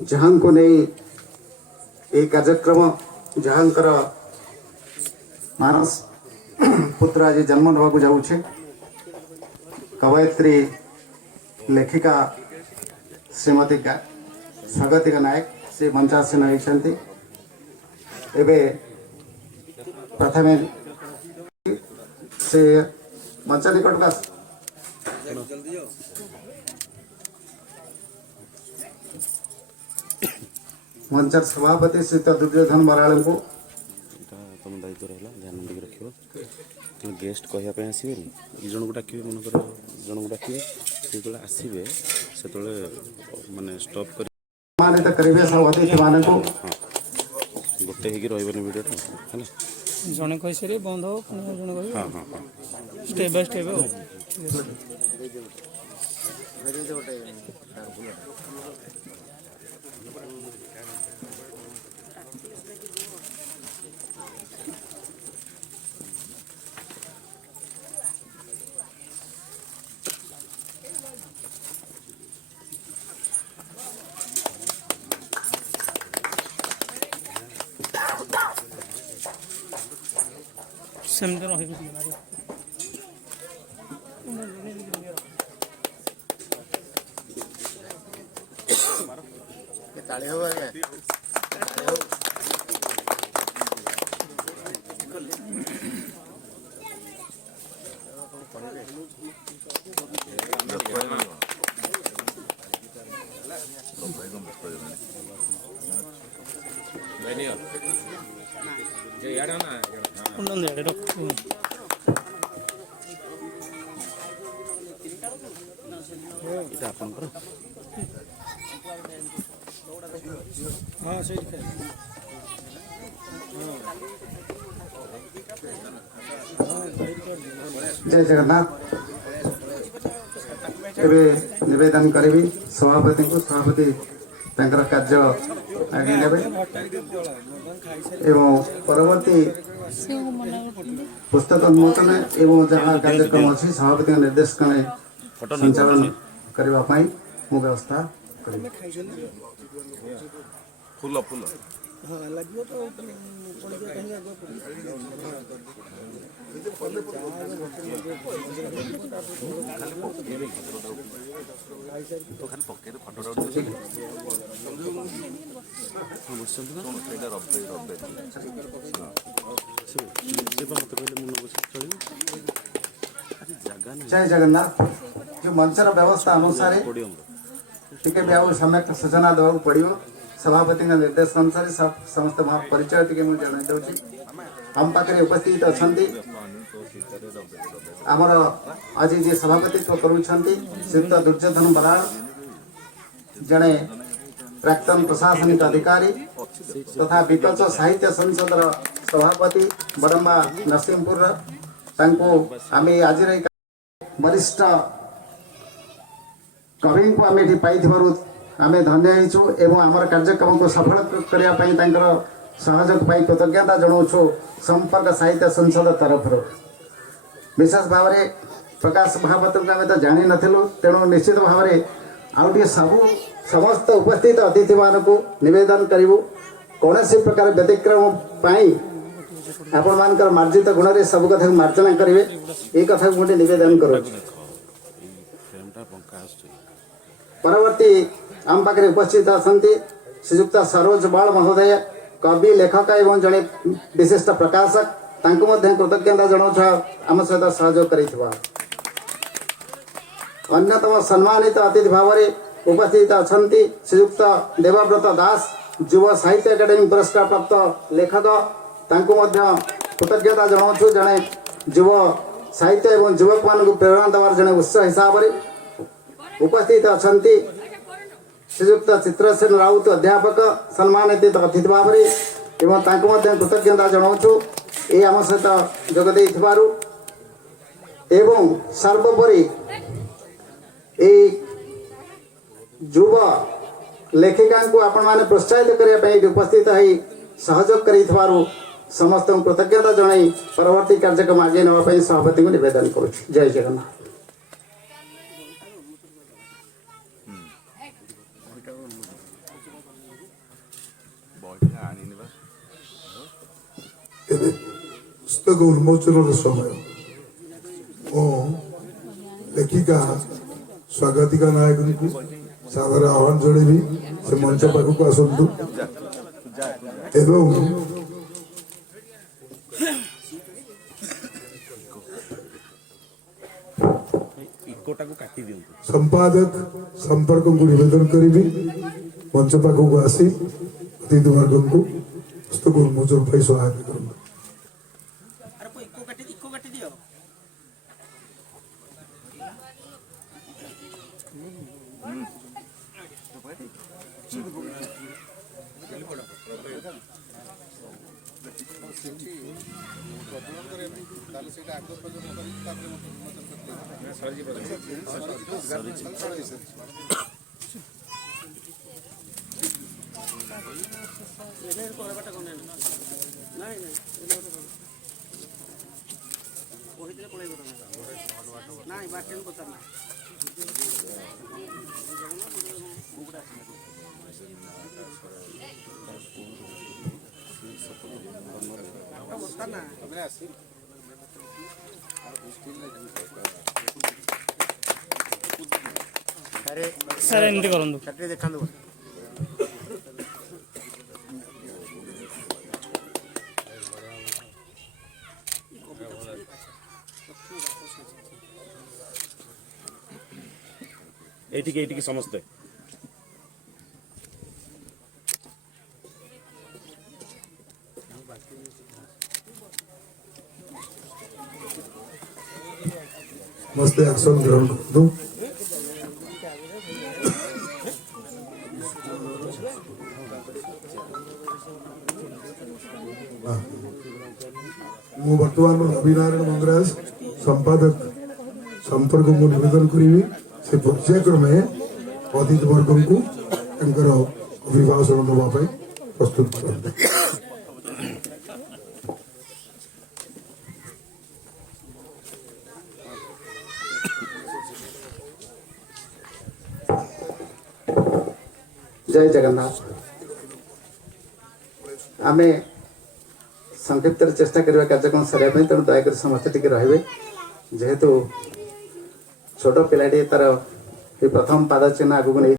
जहाँ को नहीं ये कार्यक्रम जहाँकर मानस पुत्र आज जन्म होगा जाऊे कवयित्री लेखिका श्रीमती स्वागतिका नायक से मंचासन होती प्रथम से मंच निकट का मंचर सभापति श्री दुर्योधन बराड़ को तुम दायित्व रहा ध्यान देकर रख तुम गेस्ट कहवाई आसबे जन को डाक मनकर जन को डाक जो आसबे से मानने स्टॉप कर सम्मानित करेंगे सब अतिथि मान को गोटे हो भिडियोटा है जड़े कही सारे बंद हो जड़े कह हाँ हाँ हाँ स्टेप बाय स्टेप हो सेमते रही हाँ सही जय जगन्नाथ निवेदन करी सभापति को सभापति कार्य आगे ने परवर्ती पुस्तक उन्मोचन एवं जहाँ कार्यक्रम अच्छी सभापति निर्देश संचालन करने मु व्यवस्था फूल फूल तो खाली पकेट फटोटा जय जगन्नाथ जो मंचर व्यवस्था अनुसार टिके भी आउ सम्यक सूचना देवा पड़ो सभापति निर्देश अनुसार समस्त परिचय टी मुझे जन दूसरी आम पाखे उपस्थित अच्छा आमर आज जी सभापतित्व करुँच श्रीयुक्त दुर्योधन बराड़ जड़े प्राक्तन प्रशासनिक अधिकारी तथा विकल्प साहित्य संसद सभापति बड़म्बा नरसिंहपुर आम आज वरिष्ठ कवि को आम ये पाई आम धन्य होइछु एवं आमर कार्यक्रम को सफल करने सहयोग पाई कृतज्ञता जनाऊँ संपर्क साहित्य संसद तरफ विशेष भाव में प्रकाश महापात्र को आम तो जानी नथिलु तेणु निश्चित भाव में आउटे समस्त उपस्थित अतिथि मानक निवेदन करूँ कौन प्रकार व्यतिक्रम आपण मानकर मार्जित गुण रे सब कथा मार्जना करेंगे ये कथा मुझे निवेदन करूँ परवर्ती आम पाखे उपस्थित अच्छा श्रीयुक्त सरोज बाल महोदय कवि लेखक एवं जड़े विशिष्ट प्रकाशक कृतज्ञता जनाऊँ आम सहित सहयोग कर अन्यतम सम्मानित अतिथि भाव में उपस्थित अच्छा श्रीयुक्त देवव्रत दास युव साहित्य एकाडेमी पुरस्कार प्राप्त लेखक कृतज्ञता जनाऊँ जड़े युव साहित्य एवं युवक मान प्रेरणा देवार जड़े उत्स हिसाब से उपस्थित अच्छा श्रीयुक्त चित्रसेन राउत अध्यापक सम्मानित अतिथि भाव में कृतज्ञता जनाऊँ ये आम सहित जोगदे एवं सर्वोपरि युव लेखिका को आपण मैंने प्रोत्साहित करने उपस्थित हो सहयोग कर समस्त कृतज्ञता जनाई परवर्ती कार्यक्रम आगे नापी सभापति को निवेदन करुँ। जय जगन्नाथ। ଏବେ ପୁସ୍ତକ ଉନ୍ମୋଚନର ସମୟ ଓ ଲେଖିକା ସ୍ୱାଗତିକା ନାୟକଙ୍କୁ ସାଦର ଆହ୍ୱାନ ଜଣାଇବି ସେ ମଞ୍ଚ ପାଖକୁ ଆସନ୍ତୁ ଏବଂ ଇକୋଟାକୁ କାଟି ଦିଅନ୍ତୁ। संपादक संपर्क को निवेदन करी मंच पाखक आसी अतिथि वर्ग को पुस्तक उन्मोचन पर सहायता करूंगा। ସାର୍ ଏମିତି କରନ୍ତୁ। ଏଇଠିକି ସମସ୍ତେ मस्ते एक्शन ग्रहण करूँ। मु वर्तमान रविनारायण मंगराज संपादक संपर्क को निवेदन करी से परिचय क्रमे अतिथि वर्ग को अभिभाषण देवाई प्रस्तुत कर जय जगन्नाथ। आमे संक्षिप्त चेष्टा करवा कार्यक्रम सारे तेणु दयाक समस्ते टी रे जेहेतु छोट पिलाटी तार प्रथम पाद चिन्ह आगू नहीं